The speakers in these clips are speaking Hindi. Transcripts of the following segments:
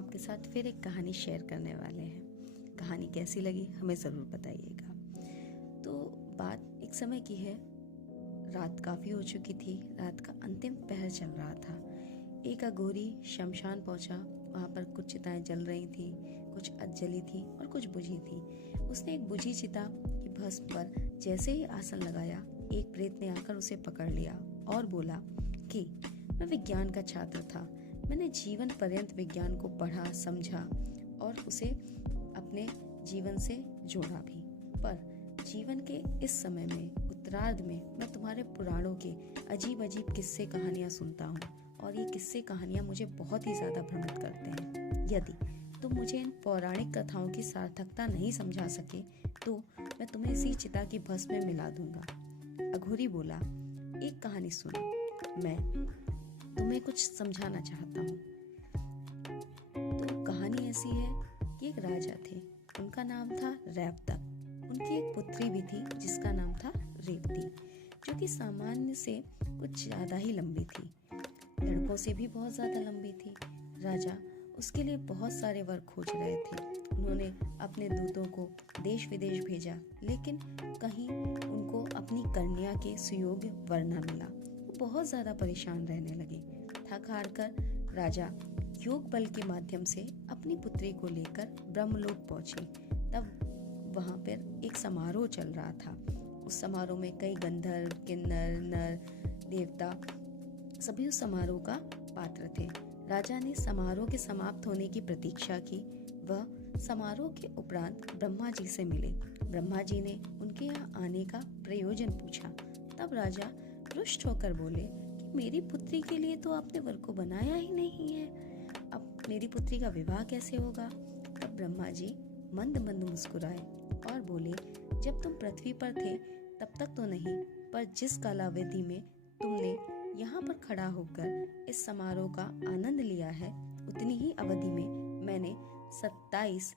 आपके साथ फिर एक कहानी शेयर करने वाले हैं। कहानी कैसी लगी हमें ज़रूर बताइएगा। तो बात एक समय की है। रात काफ़ी हो चुकी थी, रात का अंतिम पहर चल रहा था। एक अघोरी शमशान पहुंचा। वहाँ पर कुछ चिताएं जल रही थी, कुछ अधजली थी और कुछ बुझी थी। उसने एक बुझी चिता की भस्म पर जैसे ही आसन लगाया, एक प्रेत ने आकर उसे पकड़ लिया और बोला कि मैं विज्ञान का छात्र था। मैंने जीवन पर्यंत विज्ञान को पढ़ा, समझा और उसे अपने जीवन से जोड़ा भी। पर जीवन के इस समय में, उत्तरार्ध में, मैं तुम्हारे पुराणों के अजीब अजीब किस्से कहानियां सुनता हूँ और ये किस्से कहानियां मुझे बहुत ही ज्यादा भ्रमित करते हैं। यदि तुम मुझे इन पौराणिक कथाओं की सार्थकता नहीं समझा सके तो मैं तुम्हें इसी चिता की भस्म में मिला दूंगा। अघोरी बोला, एक कहानी सुनो, मैं तुम्हें कुछ समझाना चाहता हूँ। तो कहानी ऐसी है कि एक राजा थे, उनका नाम था रैवतक। उनकी एक पुत्री भी थी जिसका नाम था रेवती, जो कि सामान्य से कुछ ज्यादा ही लंबी थी, लड़कों से भी बहुत ज्यादा लंबी थी। राजा उसके लिए बहुत सारे वर खोज रहे थे। उन्होंने अपने दूतों को देश विदेश भेजा, लेकिन कहीं उनको अपनी कन्या के सुयोग्य वर न मिला। वो बहुत ज्यादा परेशान रहने लगे। थक हार कर राजा योग बल के माध्यम से अपनी पुत्री को लेकर ब्रह्मलोक पहुंचे। तब वहां पर एक समारोह चल रहा था। उस समारोह में कई गंधर्व, किन्नर, नर, देवता सभी उस समारोह का पात्र थे। राजा ने समारोह के समाप्त होने की प्रतीक्षा की। वह समारोह के उपरांत ब्रह्मा जी से मिले। ब्रह्मा जी ने उनके यहाँ आने का प्रयोजन पूछा। तब राजा रुष्ट होकर बोले कि मेरी पुत्री के लिए तो आपने वर को बनाया ही नहीं है, अब मेरी पुत्री का विवाह कैसे होगा। तब ब्रह्मा जी मंद मंद मुस्कुराए और बोले, जब तुम पृथ्वी पर थे तब तक तो नहीं, पर जिस कालावधि में तुमने यहाँ पर खड़ा होकर इस समारोह का आनंद लिया है, उतनी ही अवधि में मैंने 27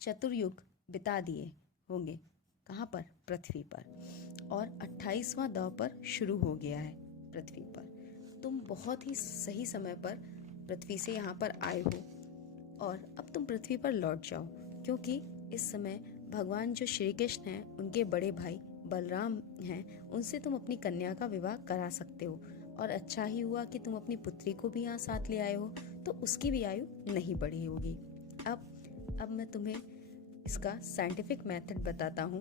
चतुर्युग बिता दिए होंगे। कहाँ पर? पृथ्वी पर। और 28वां दांव पर शुरू हो गया है पृथ्वी पर। तुम बहुत ही सही समय पर पृथ्वी से यहाँ पर आए हो और अब तुम पृथ्वी पर लौट जाओ, क्योंकि इस समय भगवान जो श्री कृष्ण हैं, उनके बड़े भाई बलराम हैं, उनसे तुम अपनी कन्या का विवाह करा सकते हो। और अच्छा ही हुआ कि तुम अपनी पुत्री को भी यहाँ साथ ले आए हो, तो उसकी भी आयु नहीं बढ़ी होगी। अब मैं तुम्हें इसका साइंटिफिक मेथड बताता हूँ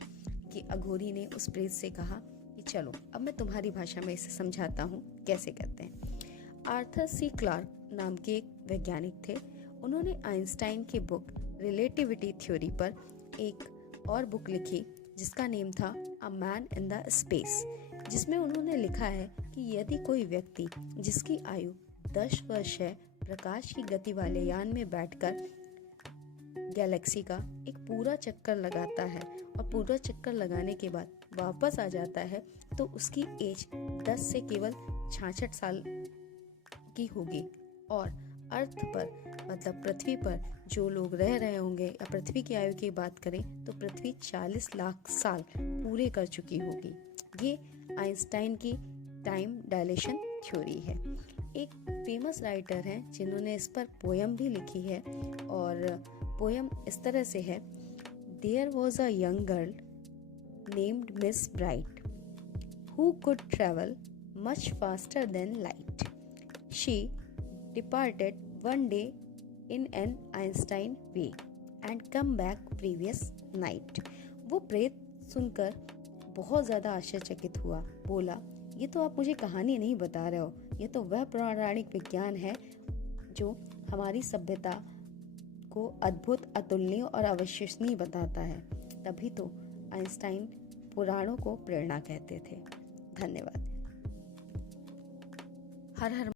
कि अघोरी ने उस प्रेत से कहा कि चलो अब मैं तुम्हारी भाषा में इसे समझाता हूँ कैसे कहते हैं। आर्थर सी क्लार्क नाम के एक वैज्ञानिक थे। उन्होंने आइंस्टाइन की बुक रिलेटिविटी थ्योरी पर एक और बुक लिखी जिसका नेम था a man in the space, जिसमें उन्होंने लिखा है कि यदि कोई व्यक्ति जिसकी आयु 10 वर्ष है, प्रकाश की गति वाले यान में बैठकर गैलेक्सी का एक पूरा चक्कर लगाता है और पूरा चक्कर लगाने के बाद वापस आ जाता है, तो उसकी एज 10 से केवल 66 साल की होगी। और अर्थ पर, मतलब पृथ्वी पर जो लोग रह रहे होंगे, या पृथ्वी की आयु की बात करें तो पृथ्वी 40 लाख साल पूरे कर चुकी होगी। ये आइंस्टाइन की टाइम डायलेशन थ्योरी है। एक फेमस राइटर हैं जिन्होंने इस पर पोयम भी लिखी है, और पोयम इस तरह से है, there was a young girl named Miss Bright who could travel much faster than light. She departed one day in an Einstein way and come back previous night। वो प्रेत सुनकर बहुत ज़्यादा आश्चर्यचकित हुआ। बोला, ये तो आप मुझे कहानी नहीं बता रहे हो, ये तो वह पौराणिक विज्ञान है जो हमारी सभ्यता को अद्भुत, अतुलनीय और अविश्वसनीय बताता है। तभी तो आइंस्टाइन पुराणों को प्रेरणा कहते थे। धन्यवाद। हर हर